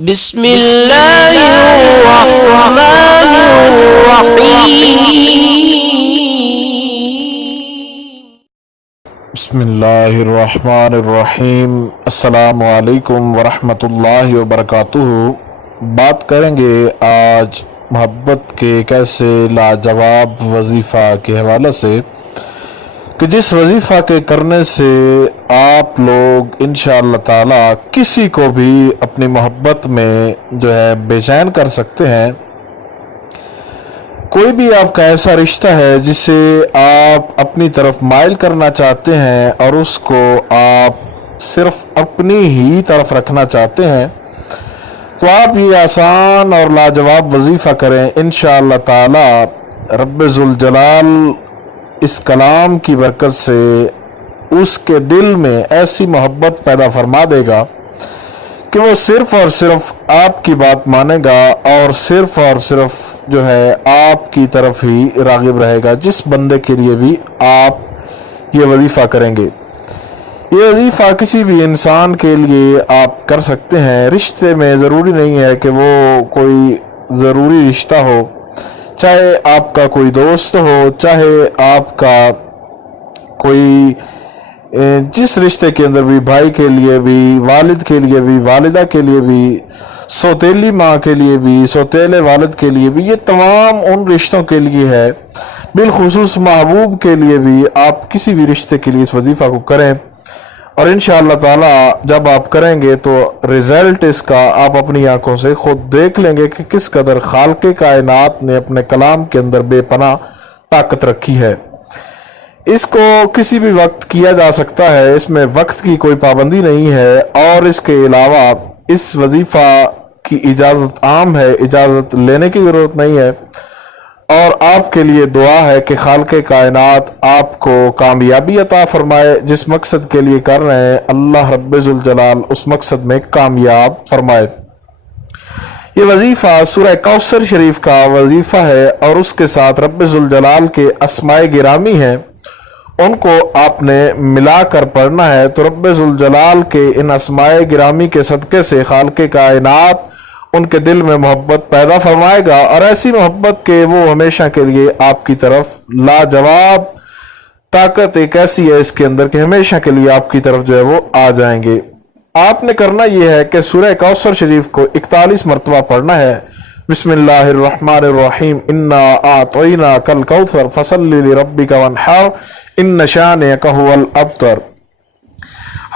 بسم اللہ الرحمن الرحیم۔ بسم اللہ الرحمن الرحیم۔ السلام علیکم ورحمۃ اللہ وبرکاتہ۔ بات کریں گے آج محبت کے ایک ایسے لاجواب وظیفہ کے حوالے سے کہ جس وظیفہ کے کرنے سے آپ لوگ انشاءاللہ تعالی کسی کو بھی اپنی محبت میں جو ہے بے چین کر سکتے ہیں۔ کوئی بھی آپ کا ایسا رشتہ ہے جسے آپ اپنی طرف مائل کرنا چاہتے ہیں اور اس کو آپ صرف اپنی ہی طرف رکھنا چاہتے ہیں، تو آپ یہ آسان اور لاجواب وظیفہ کریں، انشاءاللہ تعالی رب ذوالجلال اس کلام کی برکت سے اس کے دل میں ایسی محبت پیدا فرما دے گا کہ وہ صرف اور صرف آپ کی بات مانے گا اور صرف جو ہے آپ کی طرف ہی راغب رہے گا۔ جس بندے کے لیے بھی آپ یہ وظیفہ کریں گے، یہ وظیفہ کسی بھی انسان کے لیے آپ کر سکتے ہیں۔ رشتے میں ضروری نہیں ہے کہ وہ کوئی ضروری رشتہ ہو، چاہے آپ کا کوئی دوست ہو، چاہے آپ کا کوئی جس رشتے کے اندر بھی، بھائی کے لیے بھی، والد کے لیے بھی، والدہ کے لیے بھی، سوتیلی ماں کے لیے بھی، سوتیلے والد کے لیے بھی، یہ تمام ان رشتوں کے لیے ہے۔ بالخصوص محبوب کے لیے بھی آپ کسی بھی رشتے کے لیے اس وظیفہ کو کریں، اور انشاءاللہ تعالی جب آپ کریں گے تو رزلٹ اس کا آپ اپنی آنکھوں سے خود دیکھ لیں گے کہ کس قدر خالق کائنات نے اپنے کلام کے اندر بے پناہ طاقت رکھی ہے۔ اس کو کسی بھی وقت کیا جا سکتا ہے، اس میں وقت کی کوئی پابندی نہیں ہے، اور اس کے علاوہ اس وظیفہ کی اجازت عام ہے، اجازت لینے کی ضرورت نہیں ہے، اور آپ کے لیے دعا ہے کہ خالق کائنات آپ کو کامیابی عطا فرمائے۔ جس مقصد کے لیے کر رہے ہیں اللہ رب ذوالجلال اس مقصد میں کامیاب فرمائے۔ یہ وظیفہ سورہ کوثر شریف کا وظیفہ ہے، اور اس کے ساتھ رب ذوالجلال کے اسماء گرامی ہیں، ان کو آپ نے ملا کر پڑھنا ہے، تو رب ذوالجلال کے ان اسماء گرامی کے صدقے سے خالق کائنات ان کے دل میں محبت پیدا فرمائے گا، اور ایسی محبت کہ وہ ہمیشہ کے لیے آپ کی طرف لاجواب طاقت ایک ایسی ہے اس کے اندر کہ ہمیشہ کے لیے آپ کی طرف جو ہے وہ آ جائیں گے۔ آپ نے کرنا یہ ہے کہ سورہ کوثر شریف کو 41 مرتبہ پڑھنا ہے۔ بسم اللہ الرحمن الرحیم۔ انا اعطیناک الکوثر فصلی لربک وانحر ان شانئک ھو الابتر۔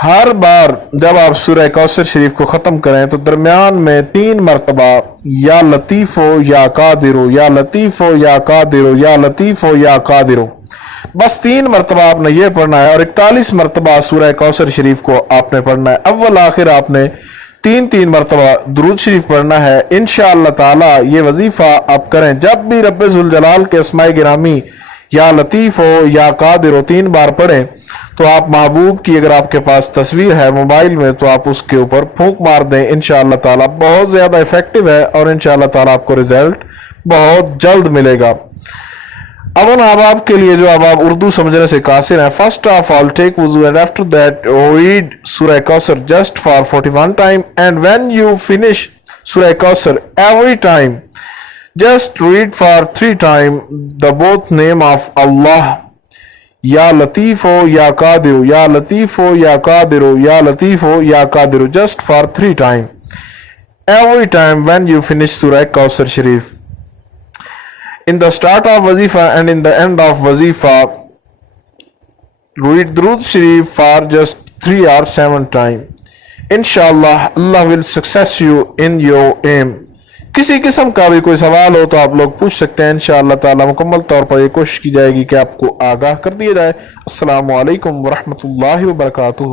ہر بار جب آپ سورہ کوثر شریف کو ختم کریں تو درمیان میں 3 مرتبہ یا لطیف ہو یا قادر ہو، یا لطیف ہو یا قادر ہو، یا لطیف ہو یا قادر ہو، بس 3 مرتبہ آپ نے یہ پڑھنا ہے، اور 41 مرتبہ سورہ کوثر شریف کو آپ نے پڑھنا ہے۔ اول آخر آپ نے 3 مرتبہ درود شریف پڑھنا ہے۔ انشاءاللہ تعالی یہ وظیفہ آپ کریں، جب بھی رب ذوالجلال کے اسماء گرامی یا لطیف ہو یا قادر ہو 3 بار پڑھیں، تو آپ محبوب کی اگر آپ کے پاس تصویر ہے موبائل میں تو آپ اس کے اوپر پھونک مار دیں، انشاءاللہ تعالی بہت زیادہ ایفیکٹو ہے، اور انشاءاللہ تعالی آپ کو رزلٹ بہت جلد ملے گا۔ اب ان احباب کے لیے جو احباب اردو سمجھنے سے قاصر ہیں، فرسٹ آف آل ٹیک وضو and after that read Surah Kausar just for 41 time, and when you finish Surah Kausar every time just read for 3 times the both name of Allah, Ya Latif ho Ya Qadir, Ya Latif ho Ya Qadir, Ya Latif ho Ya Qadir, just for 3 times every time when you finish Surah Kauthar Sharif. In the start of Wazifa and in the end of Wazifa, read Durud Sharif for just 3 or 7 times. Inshallah, Allah will success you in your aim. کسی قسم کا بھی کوئی سوال ہو تو آپ لوگ پوچھ سکتے ہیں، انشاءاللہ تعالی مکمل طور پر یہ کوشش کی جائے گی کہ آپ کو آگاہ کر دیا جائے۔ السلام علیکم ورحمۃ اللہ وبرکاتہ۔